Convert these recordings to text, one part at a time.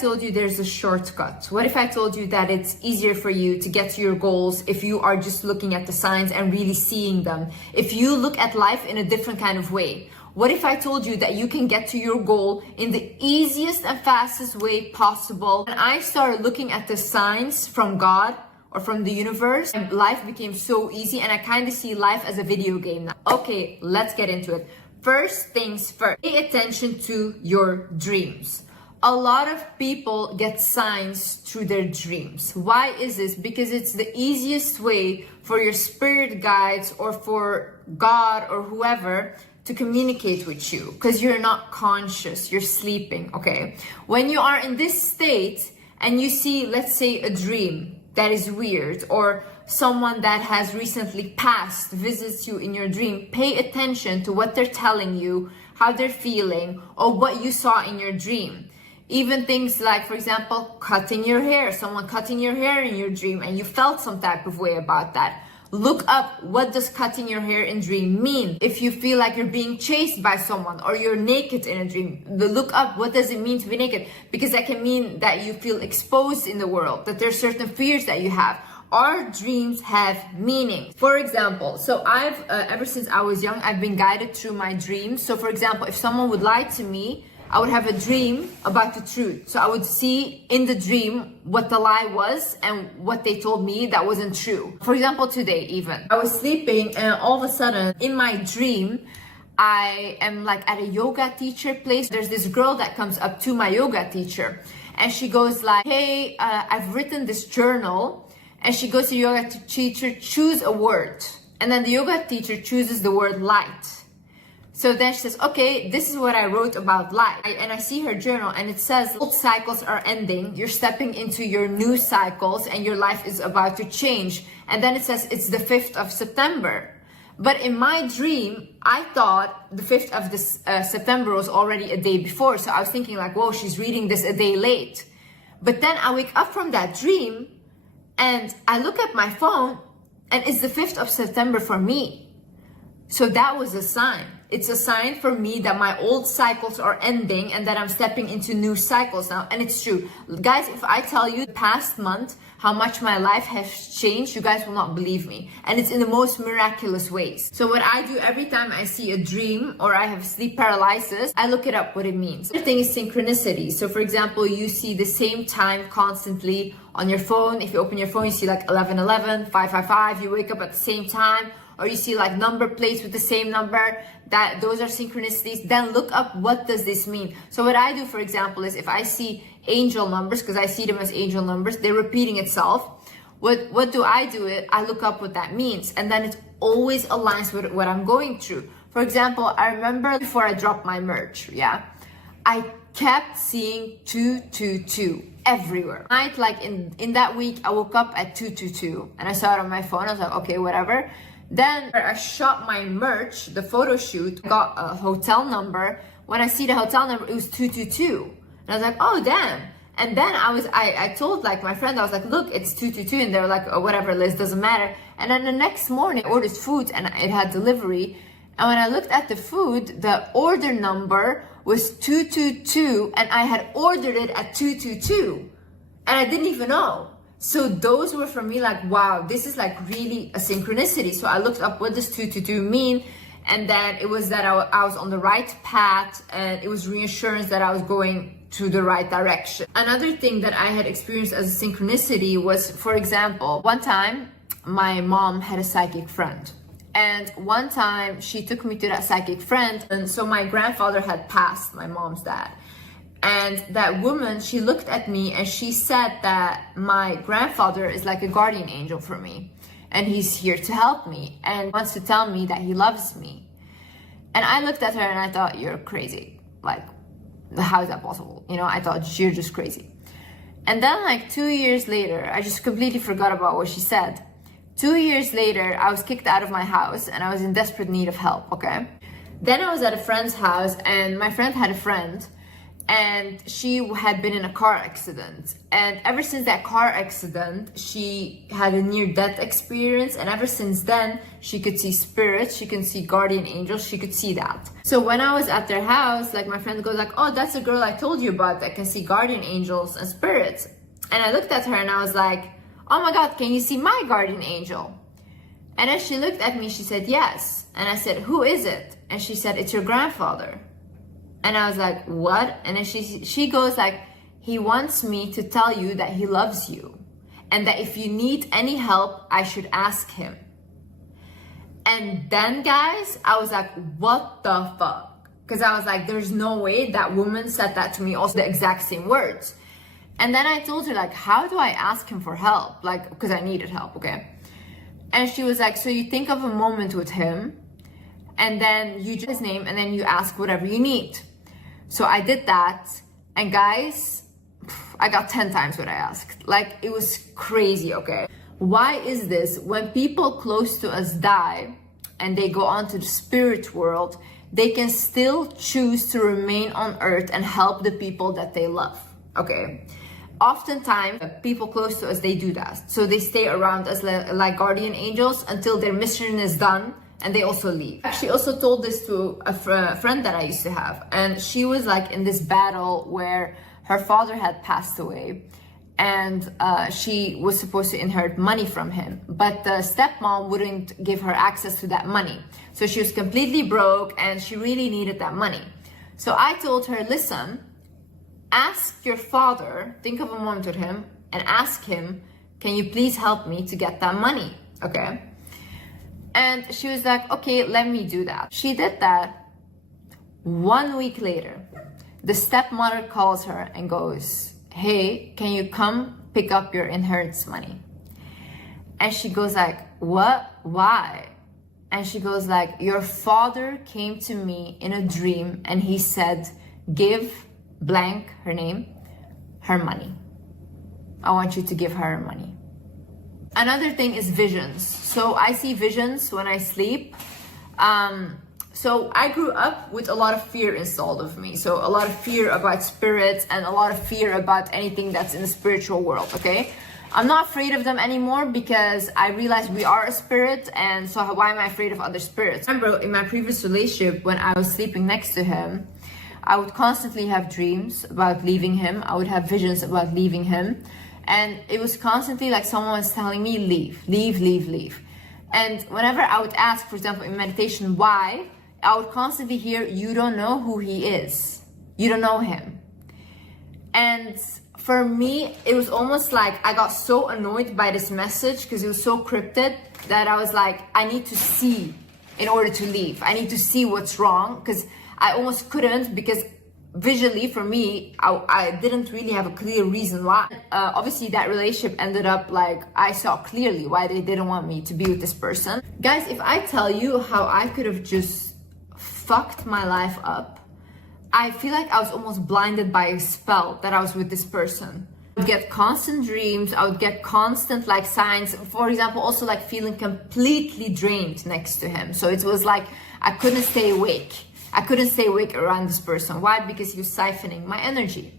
told you there's a shortcut? What if I told you that it's easier for you to get to your goals if you are just looking at the signs and really seeing them? If you look at life in a different kind of way? What if I told you that you can get to your goal in the easiest and fastest way possible? And I started looking at the signs from God or from the universe, and life became so easy, and I kind of see life as a video game now. Okay, let's get into it. First things first, pay attention to your dreams. A lot of people get signs through their dreams. Why is this? Because it's the easiest way for your spirit guides or for God or whoever to communicate with you, because you're not conscious, you're sleeping, okay? When you are in this state and you see, let's say, a dream that is weird, or someone that has recently passed visits you in your dream, pay attention to what they're telling you, how they're feeling, or what you saw in your dream. Even things like, for example, cutting your hair, someone cutting your hair in your dream and you felt some type of way about that. Look up, what does cutting your hair in dream mean? If you feel like you're being chased by someone or you're naked in a dream, look up, what does it mean to be naked? Because that can mean that you feel exposed in the world, that there's certain fears that you have. Our dreams have meaning. For example, so I've, ever since I was young, I've been guided through my dreams. So for example, if someone would lie to me, I would have a dream about the truth. So I would see in the dream what the lie was and what they told me that wasn't true. For example, today even, I was sleeping and all of a sudden in my dream, I am like at a yoga teacher place. There's this girl that comes up to my yoga teacher and she goes like, hey, I've written this journal. And she goes to the yoga teacher, choose a word. And then the yoga teacher chooses the word light. So then she says, okay, this is what I wrote about life. And I see her journal and it says, old cycles are ending. You're stepping into your new cycles and your life is about to change. And then it says, it's the 5th of September. But in my dream, I thought the 5th of this, September was already a day before. So I was thinking like, whoa, she's reading this a day late. But then I wake up from that dream and I look at my phone and it's the 5th of September for me. So that was a sign. It's a sign for me that my old cycles are ending and that I'm stepping into new cycles now. And it's true. Guys, if I tell you the past month how much my life has changed, you guys will not believe me. And it's in the most miraculous ways. So what I do every time I see a dream or I have sleep paralysis, I look it up what it means. The other thing is synchronicity. So for example, you see the same time constantly on your phone. If you open your phone, you see like 1111, 555, you wake up at the same time. Or you see like number plates with the same number, that those are synchronicities. Then look up, what does this mean? So what I do, for example, is if I see angel numbers, because I see them as angel numbers, they're repeating itself. What do? I look up what that means. And then it always aligns with what I'm going through. For example, I remember before I dropped my merch, I kept seeing 222 everywhere. Like in that week, I woke up at 222 and I saw it on my phone. I was like, okay, whatever. Then I shot my merch, the photo shoot, got a hotel number. When I see the hotel number, it was 222. And I was like, oh, damn. And then I told like my friend, I was like, look, it's 222. And they were like, oh, whatever, Liz, doesn't matter. And then the next morning I ordered food and it had delivery. And when I looked at the food, the order number was 222 and I had ordered it at 222. And I didn't even know. So those were for me like, wow, this is like really a synchronicity. So I looked up what does 222 mean. And then it was that I was on the right path and it was reassurance that I was going to the right direction. Another thing that I had experienced as a synchronicity was, for example, one time my mom had a psychic friend. And one time she took me to that psychic friend. And so my grandfather had passed, my mom's dad. And that woman, she looked at me and she said that my grandfather is like a guardian angel for me. And he's here to help me and wants to tell me that he loves me. And I looked at her and I thought, you're crazy. Like, how is that possible? You know, I thought, you're just crazy. And then like 2 years later, I just completely forgot about what she said. 2 years later, I was kicked out of my house and I was in desperate need of help, okay? Then I was at a friend's house and my friend had a friend. and she had been in a car accident, and ever since that car accident she had a near-death experience, and ever since then she could see spirits, she could see guardian angels, she could see that. So when I was at their house, like, my friend goes like, oh, that's the girl I told you about that can see guardian angels and spirits. And I looked at her and I was like, oh my god, can you see my guardian angel? And then she looked at me, she said yes. And I said, who is it? And she said, it's your grandfather. And I was like, what? And then she goes like, he wants me to tell you that he loves you, and that if you need any help, I should ask him. And then, guys, I was like, what the fuck? Because I was like, there's no way that woman said that to me, also the exact same words. And then I told her, like, how do I ask him for help? Like, because I needed help, okay? And she was like, so you think of a moment with him, and then you just his name, and then you ask whatever you need. So I did that, and guys, I got 10 times what I asked. Like, it was crazy, okay? Why is this? When people close to us die and they go on to the spirit world, they can still choose to remain on earth and help the people that they love, okay? Oftentimes, people close to us, they do that. So they stay around us like guardian angels until their mission is done, and they also leave. She also told this to a friend that I used to have, and she was like in this battle where her father had passed away, and she was supposed to inherit money from him, but the stepmom wouldn't give her access to that money. So she was completely broke, and she really needed that money. So I told her, listen, ask your father, think of a moment with him, and ask him, can you please help me to get that money, okay? And she was like, okay, let me do that. She did that. 1 week later, the stepmother calls her and goes, hey, can you come pick up your inheritance money? And she goes like, what? Why? And she goes like, your father came to me in a dream and he said, give blank, her name, her money. I want you to give her her money. Another thing is visions. So I see visions when I sleep. So I grew up with a lot of fear installed of me. So a lot of fear about spirits and a lot of fear about anything that's in the spiritual world, okay? I'm not afraid of them anymore because I realize we are a spirit, and so why am I afraid of other spirits? Remember, in my previous relationship, when I was sleeping next to him, I would constantly have dreams about leaving him. I would have visions about leaving him. And it was constantly like someone was telling me, leave, leave, leave, leave. And whenever I would ask, for example, in meditation, why, I would constantly hear, you don't know who he is. You don't know him. And for me, it was almost like I got so annoyed by this message because it was so cryptic that I was like, I need to see in order to leave. I need to see what's wrong, because I almost couldn't, because visually for me, I didn't really have a clear reason why. Obviously that relationship ended up like, I saw clearly why they didn't want me to be with this person. Guys, if I tell you how I could have just fucked my life up, I feel like I was almost blinded by a spell that I was with this person. I would get constant dreams, I would get constant like signs, for example, also like feeling completely drained next to him. So it was like I couldn't stay awake. I couldn't stay awake around this person. Why? Because he was siphoning my energy.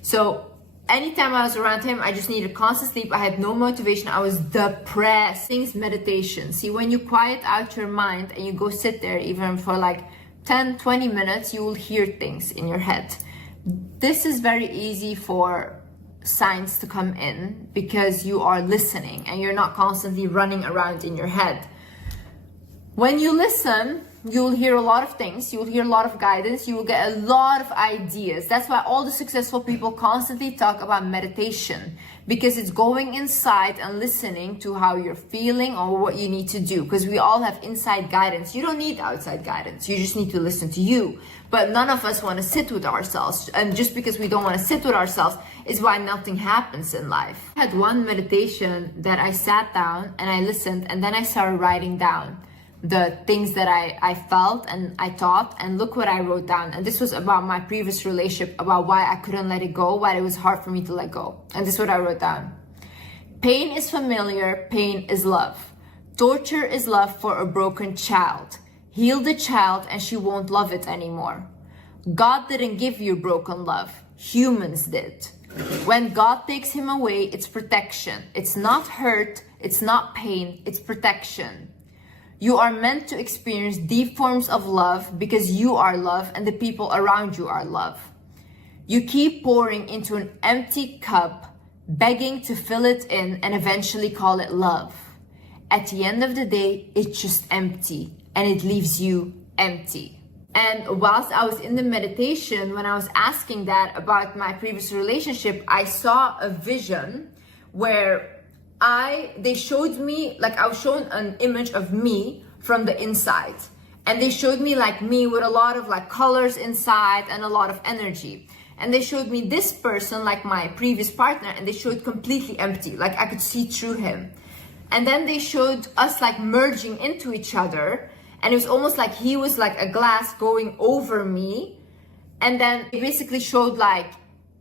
So anytime I was around him, I just needed constant sleep. I had no motivation. I was depressed. Things meditation. See, when you quiet out your mind and you go sit there even for like 10, 20 minutes, you will hear things in your head. This is very easy for signs to come in because you are listening and you're not constantly running around in your head. When you listen, you'll hear a lot of things, you'll hear a lot of guidance, you will get a lot of ideas. That's why all the successful people constantly talk about meditation, because it's going inside and listening to how you're feeling or what you need to do, because we all have inside guidance. You don't need outside guidance, you just need to listen to you. But none of us want to sit with ourselves, and just because we don't want to sit with ourselves is why nothing happens in life. I had one meditation that I sat down and I listened, and then I started writing down the things that I felt and I thought, and look what I wrote down. And this was about my previous relationship, about why I couldn't let it go, why it was hard for me to let go. And this is what I wrote down. Pain is familiar, pain is love. Torture is love for a broken child. Heal the child and she won't love it anymore. God didn't give you broken love. Humans did. When God takes him away, it's protection. It's not hurt. It's not pain. It's protection. You are meant to experience deep forms of love because you are love and the people around you are love. You keep pouring into an empty cup, begging to fill it in and eventually call it love. At the end of the day, it's just empty and it leaves you empty. And whilst I was in the meditation, when I was asking that about my previous relationship, I saw a vision where they showed me, like I was shown an image of me from the inside. And they showed me like me with a lot of like colors inside and a lot of energy. And they showed me this person, like my previous partner, and they showed completely empty, like I could see through him. And then they showed us like merging into each other. And it was almost like he was like a glass going over me. And then it basically showed like,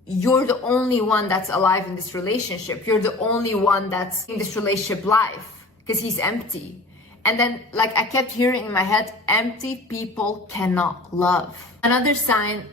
you're the only one that's alive in this relationship. You're the only one that's in this relationship life because he's empty. And then like I kept hearing in my head, empty people cannot love. Another sign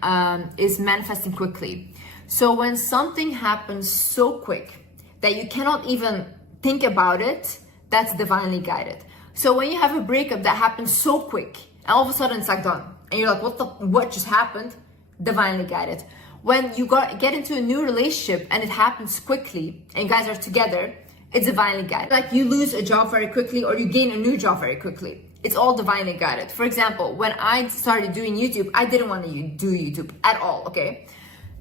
is manifesting quickly. So when something happens so quick that you cannot even think about it, that's divinely guided. So when you have a breakup that happens so quick and all of a sudden it's like done and you're like, what just happened? Divinely guided. When you get into a new relationship and it happens quickly and you guys are together, it's divinely guided. Like you lose a job very quickly or you gain a new job very quickly. It's all divinely guided. For example, when I started doing YouTube, I didn't want to do YouTube at all, okay?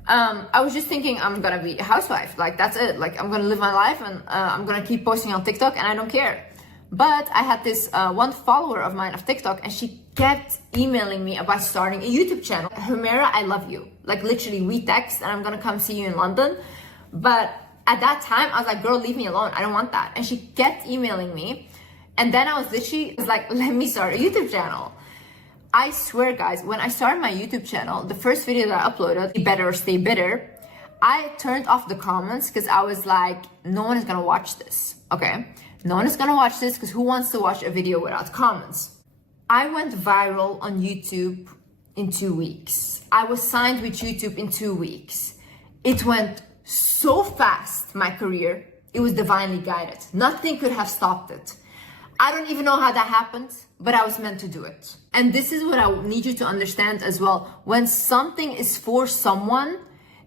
I was just thinking I'm gonna be a housewife. Like that's it. Like I'm gonna live my life and I'm gonna keep posting on TikTok and I don't care. But I had this one follower of mine of TikTok and she kept emailing me about starting a YouTube channel. Humera, I love you. Like literally we text and I'm gonna come see you in London. But at that time I was like, girl, leave me alone. I don't want that. And she kept emailing me. And then I was like, let me start a YouTube channel. I swear guys, when I started my YouTube channel, the first video that I uploaded, Be Better or Stay Bitter, I turned off the comments because I was like, no one is gonna watch this, okay? No one is gonna watch this because who wants to watch a video without comments? I went viral on YouTube in 2 weeks. I was signed with YouTube in 2 weeks. It went so fast, my career. It was divinely guided. Nothing could have stopped it. I don't even know how that happened, but I was meant to do it. And this is what I need you to understand as well. When something is for someone,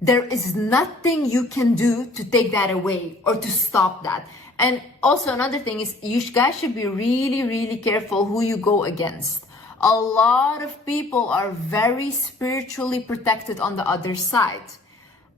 there is nothing you can do to take that away or to stop that. And also another thing is you guys should be really, really careful who you go against. A lot of people are very spiritually protected on the other side.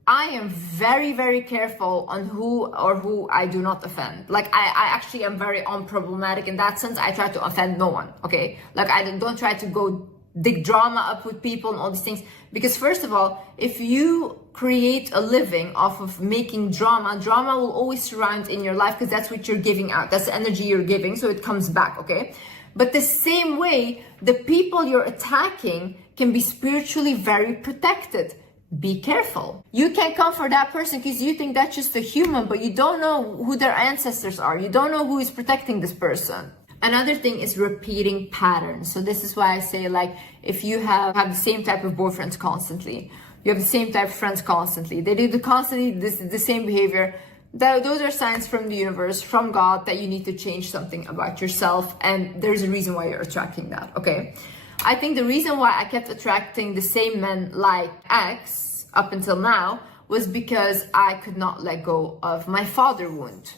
I am very, very careful on who I do not offend. Like I actually am very unproblematic in that sense. I try to offend no one, okay? Like I don't try to go dig drama up with people and all these things. Because first of all, if you create a living off of making drama will always surround in your life because that's what you're giving out. That's the energy you're giving, so it comes back, okay? But the same way, the people you're attacking can be spiritually very protected. Be careful. You can come for that person because you think that's just a human, but you don't know who their ancestors are. You don't know who is protecting this person. Another thing is repeating patterns. So this is why I say, like, if you have the same type of boyfriends constantly, you have the same type of friends constantly, they do the same behavior, those are signs from the universe, from God, that you need to change something about yourself. And there's a reason why you're attracting that, okay? I think the reason why I kept attracting the same men like X up until now was because I could not let go of my father wound.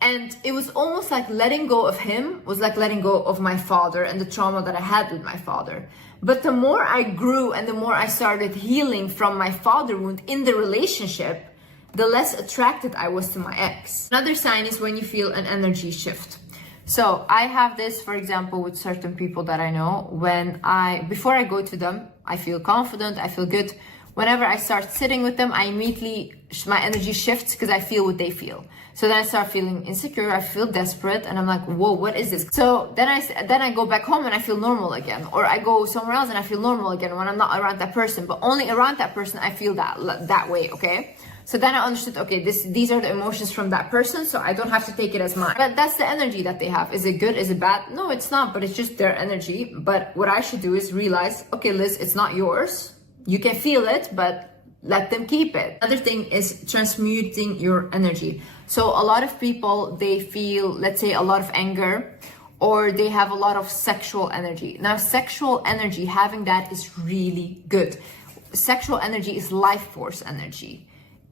And it was almost like letting go of him was like letting go of my father and the trauma that I had with my father. But the more I grew and the more I started healing from my father wound in the relationship, the less attracted I was to my ex. Another sign is when you feel an energy shift. So I have this, for example, with certain people that I know. Before I go to them, I feel confident, I feel good. Whenever I start sitting with them, my energy shifts because I feel what they feel. So then I start feeling insecure, I feel desperate, and I'm like, whoa, what is this? So then I go back home and I feel normal again. Or I go somewhere else and I feel normal again when I'm not around that person. But only around that person I feel that way, okay? So then I understood, okay, these are the emotions from that person, so I don't have to take it as mine. But that's the energy that they have. Is it good? Is it bad? No, it's not, but it's just their energy. But what I should do is realize, okay, Liz, it's not yours. You can feel it, but let them keep it. Another thing is transmuting your energy. So a lot of people, they feel, let's say, a lot of anger, or they have a lot of sexual energy. Now, sexual energy, having that is really good. Sexual energy is life force energy.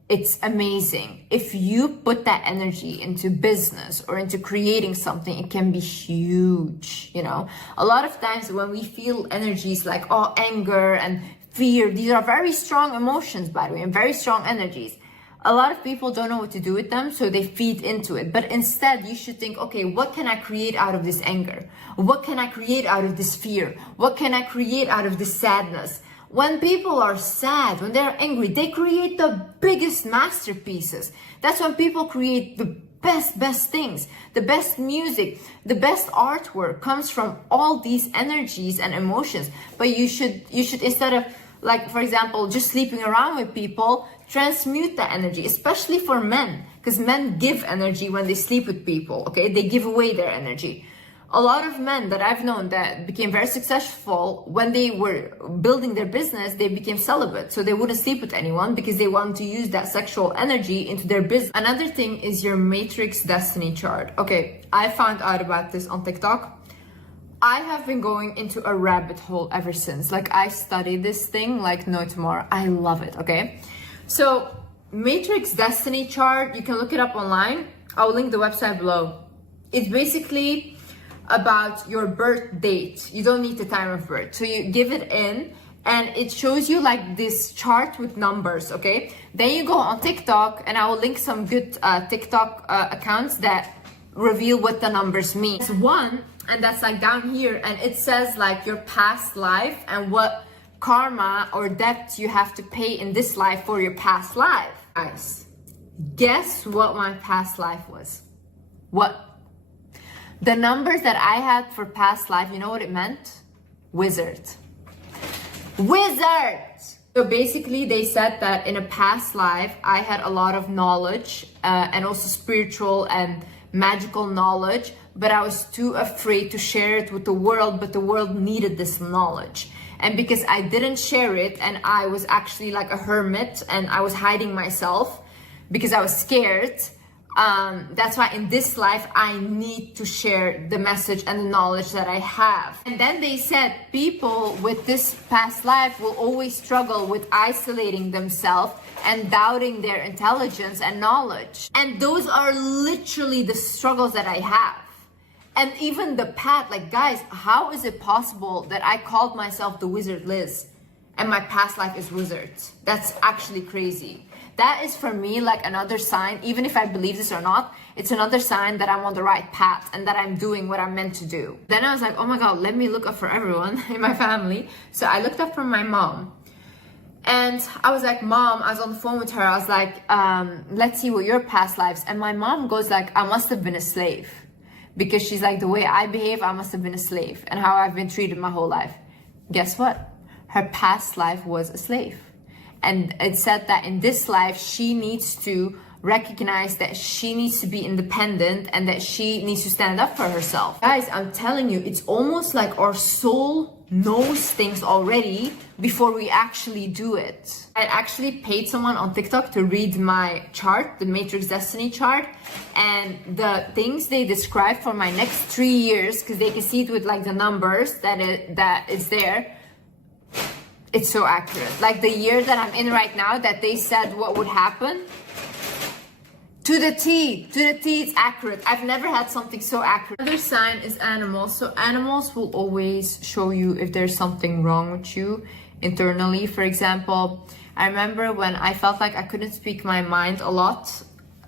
It's amazing. If you put that energy into business or into creating something, it can be huge, you know. A lot of times when we feel energies like, oh, anger and fear, these are very strong emotions, by the way, and very strong energies. A lot of people don't know what to do with them, so they feed into it. But instead, you should think, okay, what can I create out of this anger? What can I create out of this fear? What can I create out of this sadness? When people are sad, when they're angry, they create the biggest masterpieces. That's when people create the best things. The best music, the best artwork comes from all these energies and emotions. But you should instead of, like, for example, just sleeping around with people, transmute that energy, especially for men, because men give energy when they sleep with people, okay? They give away their energy. A lot of men that I've known that became very successful, when they were building their business, they became celibate. So they wouldn't sleep with anyone because they wanted to use that sexual energy into their business. Another thing is your matrix destiny chart. Okay, I found out about this on TikTok. I have been going into a rabbit hole ever since. Like, I study this thing like no tomorrow. I love it, okay? So matrix destiny chart, you can look it up online. I'll link the website below. It's basically about your birth date. You don't need the time of birth. So you give it in and it shows you like this chart with numbers, okay? Then you go on TikTok, and I will link some good TikTok accounts that reveal what the numbers mean. It's one, and that's like down here, and it says like your past life and what karma or debt you have to pay in this life for your past life. Guys, guess what my past life was? What? The numbers that I had for past life, you know what it meant? Wizard. Wizard! So basically they said that in a past life, I had a lot of knowledge and also spiritual and magical knowledge, but I was too afraid to share it with the world, but the world needed this knowledge. And because I didn't share it, and I was actually like a hermit and I was hiding myself because I was scared, that's why in this life I need to share the message and the knowledge that I have. And then they said people with this past life will always struggle with isolating themselves and doubting their intelligence and knowledge. And those are literally the struggles that I have. And even the path, like, guys, how is it possible that I called myself the Wizard Liz and my past life is wizard? That's actually crazy. That is for me like another sign, even if I believe this or not, it's another sign that I'm on the right path and that I'm doing what I'm meant to do. Then I was like, oh my God, let me look up for everyone in my family. So I looked up for my mom. And I was like, Mom, I was on the phone with her. I was like, let's see what your past lives. And my mom goes like, I must have been a slave. Because she's like, the way I behave, I must have been a slave. And how I've been treated my whole life. Guess what? Her past life was a slave. And it said that in this life, she needs to recognize that she needs to be independent and that she needs to stand up for herself. Guys, I'm telling you, it's almost like our soul knows things already before we actually do it. I actually paid someone on TikTok to read my chart, the Matrix Destiny chart, and the things they describe for my next 3 years, because they can see it with like the numbers that it's there. It's so accurate. Like the year that I'm in right now, that they said what would happen, to the T, it's accurate. I've never had something so accurate. Another sign is animals. So animals will always show you if there's something wrong with you internally. For example, I remember when I felt like I couldn't speak my mind a lot,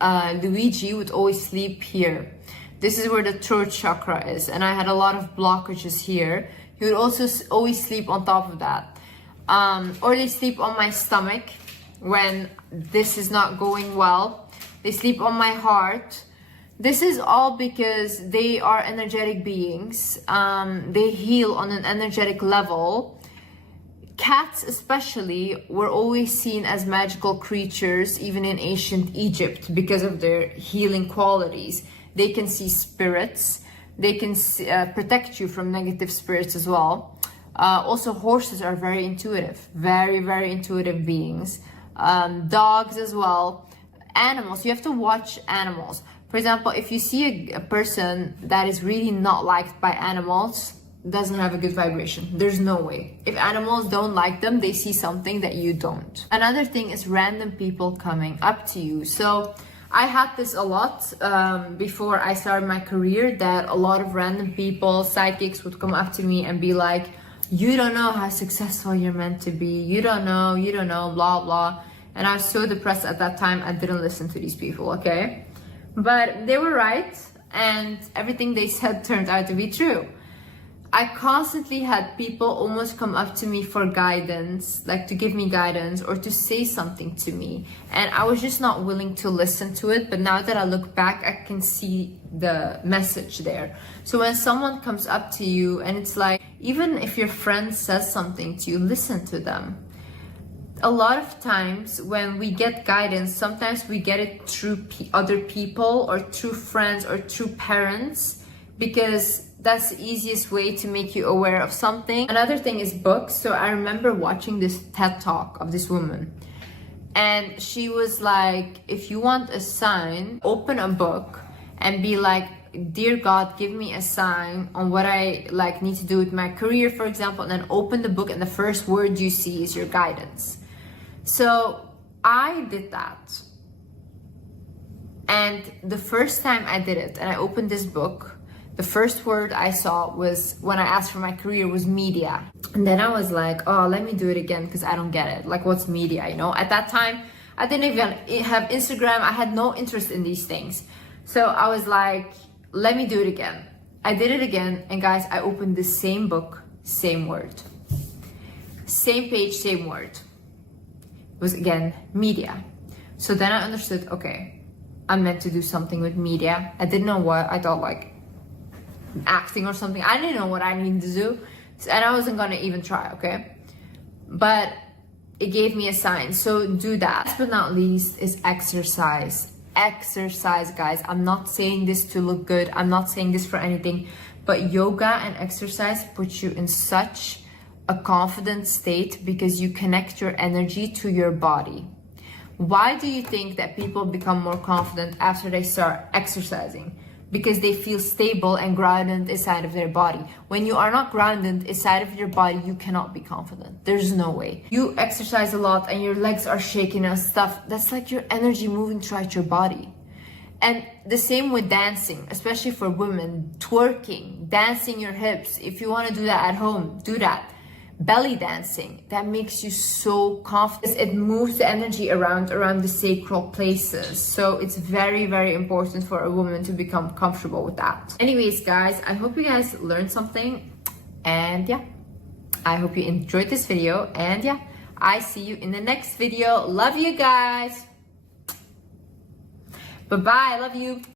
Luigi would always sleep here. This is where the throat chakra is, and I had a lot of blockages here. He would also always sleep on top of that. Or they sleep on my stomach when this is not going well. They sleep on my heart. This is all because they are energetic beings. They heal on an energetic level. Cats especially were always seen as magical creatures, even in ancient Egypt, because of their healing qualities. They can see spirits. They can protect you from negative spirits as well. Also, horses are very intuitive, very, very intuitive beings. Dogs as well. Animals, you have to watch animals. For example, if you see a person that is really not liked by animals, doesn't have a good vibration. There's no way. If animals don't like them, they see something that you don't. Another thing is random people coming up to you. So I had this a lot before I started my career, that a lot of random people, psychics, would come up to me and be like, you don't know how successful you're meant to be. You don't know, blah, blah. And I was so depressed at that time, I didn't listen to these people, okay? But they were right, and everything they said turned out to be true. I constantly had people almost come up to me for guidance, like to give me guidance or to say something to me. And I was just not willing to listen to it. But now that I look back, I can see the message there. So when someone comes up to you and it's like, even if your friend says something to you, listen to them. A lot of times when we get guidance, sometimes we get it through other people or through friends or through parents, because that's the easiest way to make you aware of something. Another thing is books. So I remember watching this TED talk of this woman, and she was like, if you want a sign, open a book and be like, dear God, give me a sign on what I like need to do with my career, for example, and then open the book and the first word you see is your guidance. So I did that. And the first time I did it and I opened this book, the first word I saw was, when I asked for my career, was media. And then I was like, oh, let me do it again because I don't get it. Like, what's media, you know? At that time, I didn't even have Instagram. I had no interest in these things. So I was like, let me do it again. I did it again. And guys, I opened the same book, same word. Same page, same word. It was, again, media. So then I understood, okay, I'm meant to do something with media. I didn't know what. I thought like acting or something. I didn't know what I needed to do, and I wasn't gonna even try, okay? But it gave me a sign. So do that. Last but not least is exercise. Exercise, guys. I'm not saying this to look good. I'm not saying this for anything, but yoga and exercise put you in such a confident state because you connect your energy to your body. Why do you think that people become more confident after they start exercising? Because they feel stable and grounded inside of their body. When you are not grounded inside of your body, you cannot be confident. There's no way. You exercise a lot and your legs are shaking and stuff. That's like your energy moving throughout your body. And the same with dancing, especially for women. Twerking, dancing your hips. If you want to do that at home, do that. Belly dancing, that makes you so confident. It moves the energy around the sacral places. So it's very, very important for a woman to become comfortable with that. Anyways, guys, I hope you guys learned something. And yeah, I hope you enjoyed this video. And yeah, I see you in the next video. Love you guys. Bye-bye. Love you.